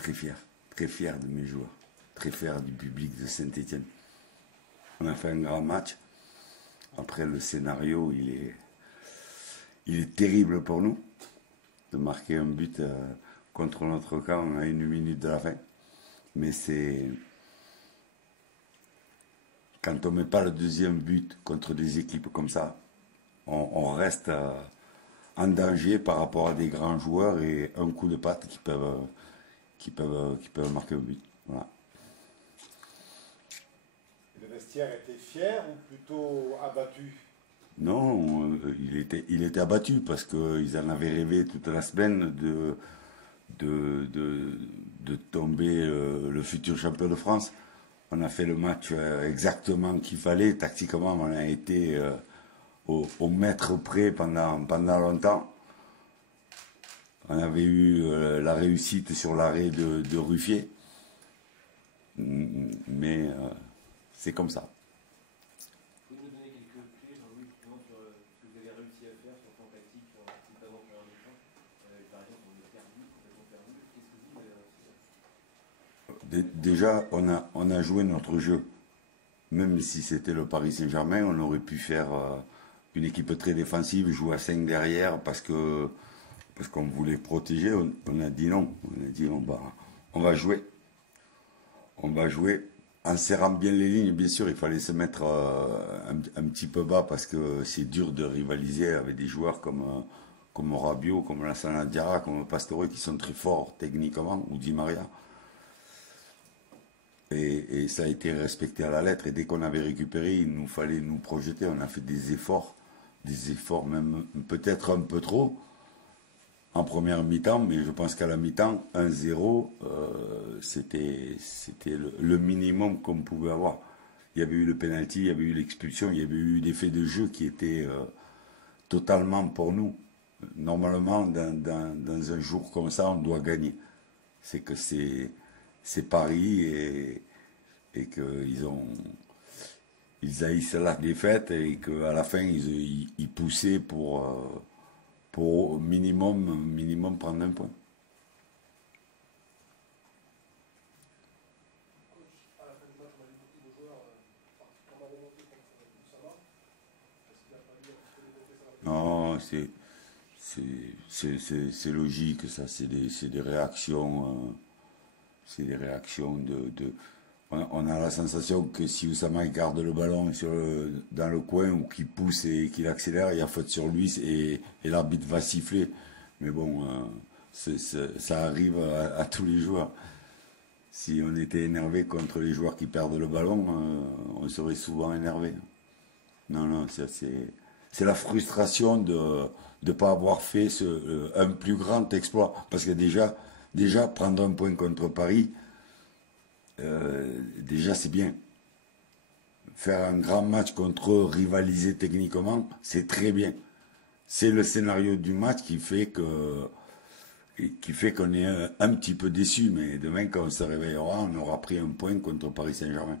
très fier de mes joueurs, très fier du public de Saint-Étienne. On a fait un grand match. Après, le scénario, il est terrible pour nous de marquer un but contre notre camp à 1 minute de la fin. Mais c'est... Quand on ne met pas le deuxième but contre des équipes comme ça, on reste en danger par rapport à des grands joueurs et un coup de patte qui peuvent marquer un but. Voilà. Le vestiaire était fier ou plutôt abattu? Non, il était abattu parce qu'ils en avaient rêvé toute la semaine de tomber le futur champion de France. On a fait le match exactement qu'il fallait. Tactiquement, on a été au mètre près pendant longtemps. On avait eu la réussite sur l'arrêt de Ruffier. Mais c'est comme ça. Vous pouvez nous donner quelques clés, Jean-Louis, justement, sur ce que vous avez réussi à faire sur le plan tactique, notamment sur un écran. Par exemple, on est perdu, complètement perdu. Qu'est-ce que vous avez réussi à faire? Déjà, on a joué notre jeu. Même si c'était le Paris Saint-Germain, on aurait pu faire une équipe très défensive, jouer à 5 derrière parce qu'on voulait protéger. On a dit non. On a dit on va jouer. On va jouer en serrant bien les lignes. Bien sûr, il fallait se mettre un petit peu bas parce que c'est dur de rivaliser avec des joueurs comme Rabiot, comme Lassana Diarra, comme Pastore qui sont très forts techniquement, ou Di Maria. Et ça a été respecté à la lettre. Et dès qu'on avait récupéré, il nous fallait nous projeter. On a fait des efforts même peut-être un peu trop en première mi-temps, mais je pense qu'à la mi-temps, 1-0, c'était le minimum qu'on pouvait avoir. Il y avait eu le penalty, il y avait eu l'expulsion, il y avait eu des faits de jeu qui étaient totalement pour nous. Normalement, dans un jour comme ça, on doit gagner. C'est que c'est Paris et qu'ils haïssent la défaite et qu'à la fin ils poussaient pour au minimum prendre un point. À la fin du match, on a vu beaucoup de joueurs particulièrement remontés contre Boussama. Est-ce qu'il a fallu un petit peu développer ça? Non, c'est logique, ça, c'est des réactions. C'est des réactions on a la sensation que si Oussama garde le ballon dans le coin ou qu'il pousse et qu'il accélère, il y a faute sur lui et l'arbitre va siffler. Mais bon, ça arrive à tous les joueurs. Si on était énervé contre les joueurs qui perdent le ballon, on serait souvent énervé. Non, c'est la frustration de ne pas avoir fait un plus grand exploit. Parce que déjà prendre un point contre Paris, déjà c'est bien. Faire un grand match contre eux, rivaliser techniquement, c'est très bien. C'est le scénario du match qui fait qu'on est un petit peu déçu, mais demain quand on se réveillera, on aura pris un point contre Paris Saint-Germain.